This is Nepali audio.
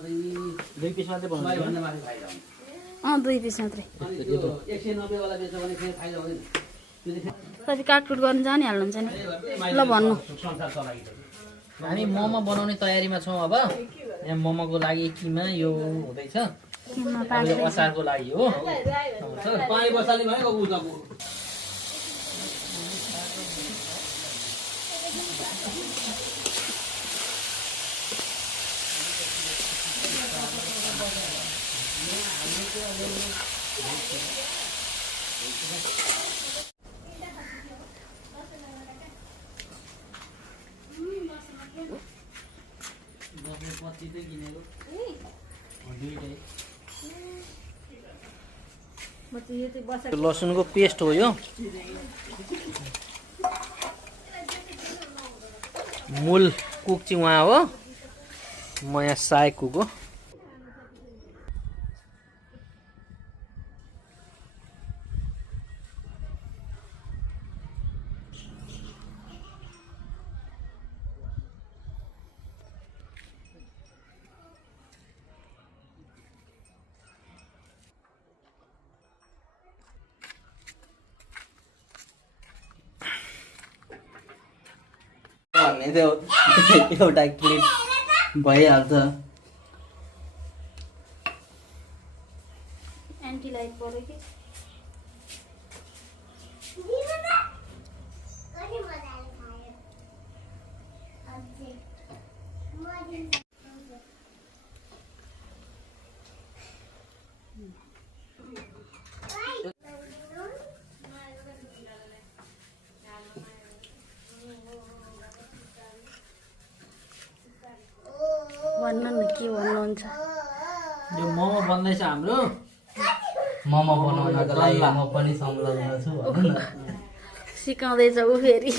दुई पिस मात्रै बनाउनु 2 पिस मात्रै 190 वाला बेच्यो भने फेरि फाइदा हुँदैन कति काटकुट गर्न जाने हाल्नुहुन्छ नि ल भन्नु संसार चलाइदिन्छ हामी मोमो बनाउने तयारीमा छौँ अब यहाँ मोमोको लागि किमा यो हुँदैछ किमा अब यो अचारको लागि हो पानी बसाल्ने भनेको उताको लसुनको पेस्ट हो यो मूल कुक चाहिँ उहाँ हो म यहाँ सहायक कुक हो भन्ने त्यो एउटा क्लिप भइहाल्छ एन्टी लाइट पऱ्यो कि भन्नु न के भन्नुहुन्छ यो मोमो बन्दैछ हाम्रो मोमो बनाउनको लागि म पनि संलग्न छु भन्न सिकाउँदैछ ऊ फेरि